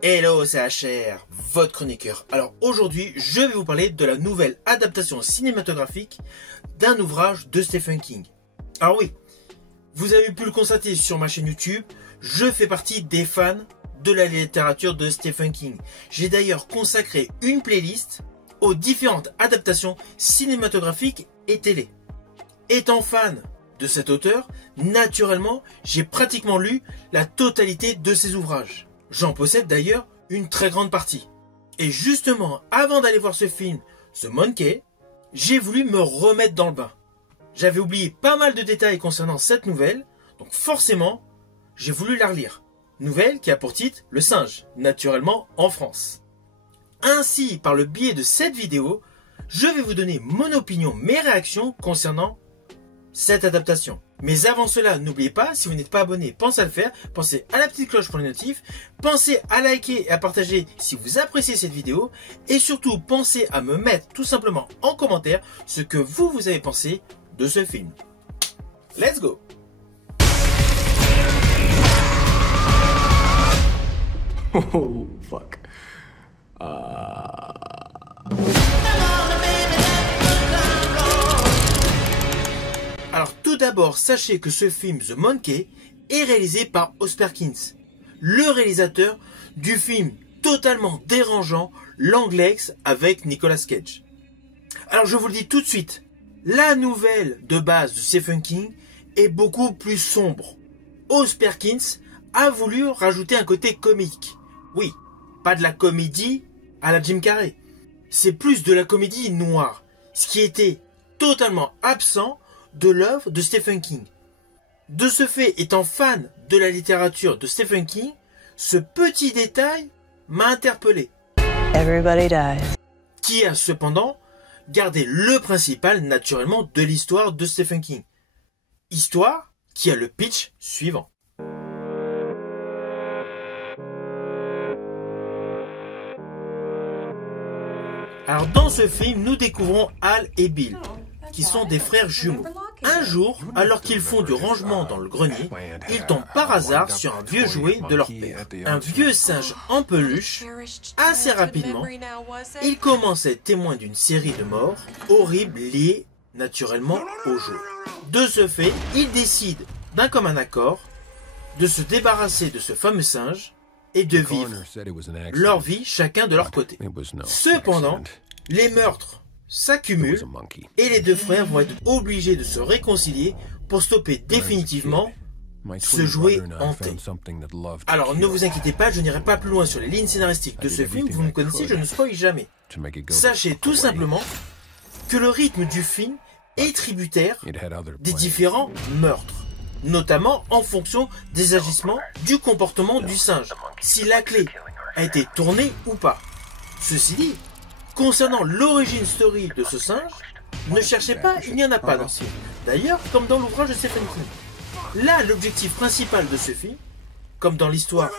Hello, c'est HR, votre chroniqueur. Alors aujourd'hui, je vais vous parler de la nouvelle adaptation cinématographique d'un ouvrage de Stephen King. Alors oui, vous avez pu le constater sur ma chaîne YouTube, je fais partie des fans de la littérature de Stephen King. J'ai d'ailleurs consacré une playlist aux différentes adaptations cinématographiques et télé. Étant fan de cet auteur, naturellement, j'ai pratiquement lu la totalité de ses ouvrages. J'en possède d'ailleurs une très grande partie. Et justement, avant d'aller voir ce film, The Monkey, j'ai voulu me remettre dans le bain. J'avais oublié pas mal de détails concernant cette nouvelle, donc forcément, j'ai voulu la relire. Nouvelle qui a pour titre Le Singe, naturellement en France. Ainsi, par le biais de cette vidéo, je vais vous donner mon opinion, mes réactions concernant cette adaptation. Mais avant cela, n'oubliez pas, si vous n'êtes pas abonné, pensez à le faire, pensez à la petite cloche pour les notifs, pensez à liker et à partager si vous appréciez cette vidéo, et surtout pensez à me mettre tout simplement en commentaire ce que vous avez pensé de ce film. Let's go! Oh, fuck. Alors tout d'abord, sachez que ce film The Monkey est réalisé par Oz Perkins, le réalisateur du film totalement dérangeant Longlegs avec Nicolas Cage. Alors je vous le dis tout de suite, la nouvelle de base de Stephen King est beaucoup plus sombre. Oz Perkins a voulu rajouter un côté comique. Oui, pas de la comédie à la Jim Carrey. C'est plus de la comédie noire, ce qui était totalement absent de l'œuvre de Stephen King. De ce fait, étant fan de la littérature de Stephen King, ce petit détail m'a interpellé. Everybody dies. Qui a cependant gardé le principal naturellement de l'histoire de Stephen King. Histoire qui a le pitch suivant. Alors dans ce film, nous découvrons Al et Bill, qui sont des frères jumeaux. Un jour, alors qu'ils font du rangement dans le grenier, ils tombent par hasard sur un vieux jouet de leur père. Un vieux singe en peluche. Assez rapidement, ils commencent à être témoins d'une série de morts horribles liées naturellement au jeu. De ce fait, ils décident d'un commun accord de se débarrasser de ce fameux singe et de vivre leur vie chacun de leur côté. Cependant, les meurtres s'accumulent et les deux frères vont être obligés de se réconcilier pour stopper définitivement ce jouet hanté. Alors ne vous inquiétez pas, je n'irai pas plus loin sur les lignes scénaristiques de ce film, vous me connaissez, je ne spoil jamais. Sachez tout simplement que le rythme du film est tributaire des différents meurtres, notamment en fonction des agissements du comportement du singe, si la clé a été tournée ou pas. Ceci dit, concernant l'origine story de ce singe, ne cherchez pas, il n'y en a pas dans ce film. D'ailleurs, comme dans l'ouvrage de Stephen King. Là, l'objectif principal de ce film, comme dans l'histoire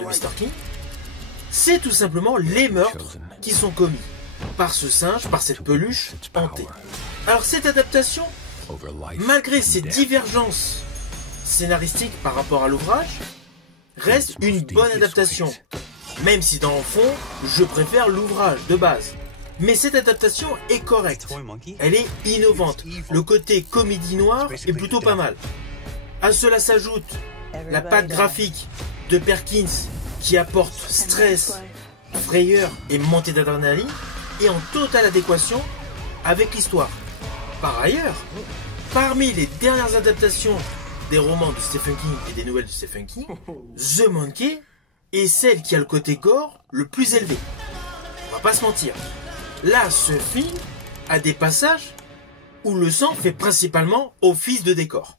de Mr. King, c'est tout simplement les meurtres qui sont commis par ce singe, par cette peluche hantée. Alors cette adaptation, malgré ses divergences scénaristiques par rapport à l'ouvrage, reste une bonne adaptation. Même si dans le fond, je préfère l'ouvrage de base. Mais cette adaptation est correcte. Elle est innovante. Le côté comédie noire est plutôt pas mal. À cela s'ajoute la patte graphique de Perkins qui apporte stress, frayeur et montée d'adrénaline et en totale adéquation avec l'histoire. Par ailleurs, parmi les dernières adaptations des romans de Stephen King et des nouvelles de Stephen King, The Monkey est celle qui a le côté gore le plus élevé. On va pas se mentir. Là, ce film a des passages où le sang fait principalement office de décor.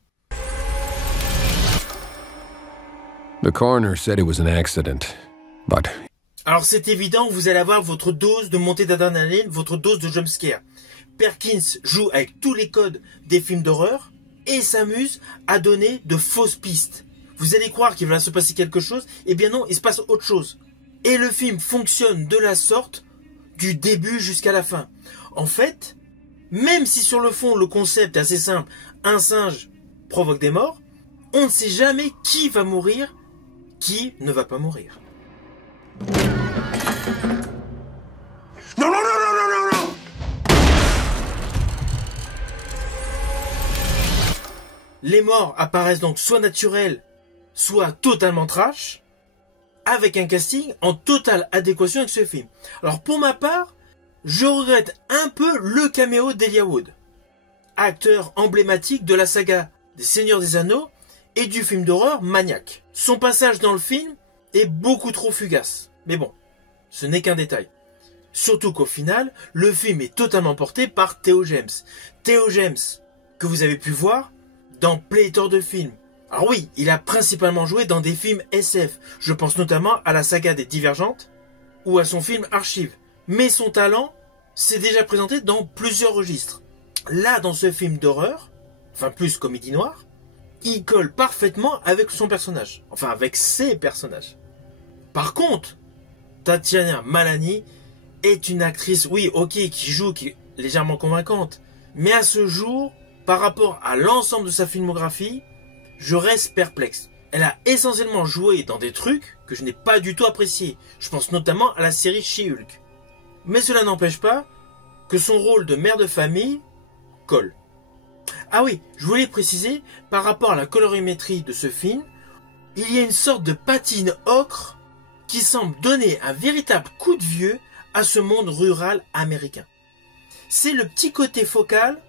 The coroner said it was an accident, but... Alors c'est évident, vous allez avoir votre dose de montée d'adrénaline, votre dose de jumpscare. Perkins joue avec tous les codes des films d'horreur et s'amuse à donner de fausses pistes. Vous allez croire qu'il va se passer quelque chose, eh bien non, il se passe autre chose. Et le film fonctionne de la sorte du début jusqu'à la fin. En fait, même si sur le fond le concept est assez simple, un singe provoque des morts, on ne sait jamais qui va mourir, qui ne va pas mourir. Non, non, non, non, non, non, non! Les morts apparaissent donc soit naturels, soit totalement trash, avec un casting en totale adéquation avec ce film. Alors pour ma part, je regrette un peu le caméo d'Elijah Wood, acteur emblématique de la saga des Seigneurs des Anneaux et du film d'horreur Maniac. Son passage dans le film est beaucoup trop fugace. Mais bon, ce n'est qu'un détail. Surtout qu'au final, le film est totalement porté par Theo James. Theo James, que vous avez pu voir dans pléthore de films. Alors oui, il a principalement joué dans des films SF. Je pense notamment à la saga des Divergentes ou à son film Archive. Mais son talent s'est déjà présenté dans plusieurs registres. Là, dans ce film d'horreur, enfin plus comédie noire, il colle parfaitement avec son personnage. Enfin, avec ses personnages. Par contre, Tatiana Maslany est une actrice, oui, ok, qui est légèrement convaincante. Mais à ce jour, par rapport à l'ensemble de sa filmographie, je reste perplexe. Elle a essentiellement joué dans des trucs que je n'ai pas du tout appréciés. Je pense notamment à la série She-Hulk. Mais cela n'empêche pas que son rôle de mère de famille colle. Ah oui, je voulais préciser, par rapport à la colorimétrie de ce film, il y a une sorte de patine ocre qui semble donner un véritable coup de vieux à ce monde rural américain. C'est le petit côté focal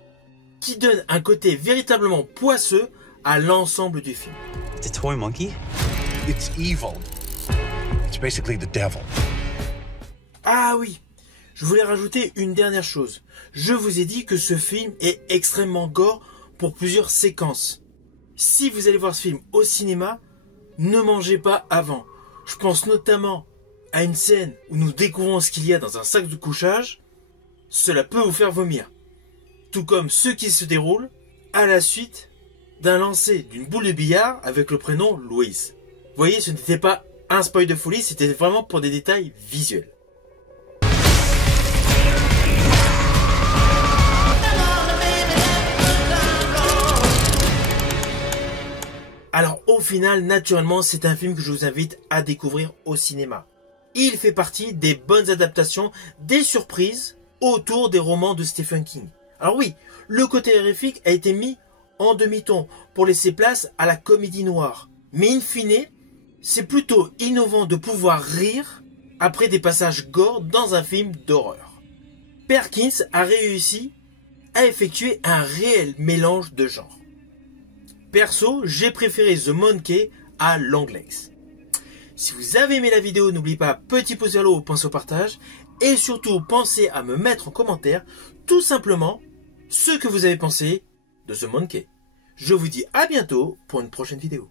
qui donne un côté véritablement poisseux à l'ensemble du film. The toy monkey? It's evil. It's basically the devil. Ah oui, je voulais rajouter une dernière chose. Je vous ai dit que ce film est extrêmement gore pour plusieurs séquences. Si vous allez voir ce film au cinéma, ne mangez pas avant. Je pense notamment à une scène où nous découvrons ce qu'il y a dans un sac de couchage. Cela peut vous faire vomir. Tout comme ce qui se déroule à la suite d'un lancer d'une boule de billard avec le prénom Louise. Vous voyez, ce n'était pas un spoil de folie, c'était vraiment pour des détails visuels. Alors au final, naturellement, c'est un film que je vous invite à découvrir au cinéma. Il fait partie des bonnes adaptations, des surprises autour des romans de Stephen King. Alors oui, le côté horrifique a été mis en demi-ton pour laisser place à la comédie noire. Mais in fine, c'est plutôt innovant de pouvoir rire après des passages gore dans un film d'horreur. Perkins a réussi à effectuer un réel mélange de genres. Perso, j'ai préféré The Monkey à Longlegs. Si vous avez aimé la vidéo, n'oubliez pas petit pouce vers le haut, pensez au partage et surtout pensez à me mettre en commentaire tout simplement ce que vous avez pensé de The Monkey. Je vous dis à bientôt pour une prochaine vidéo.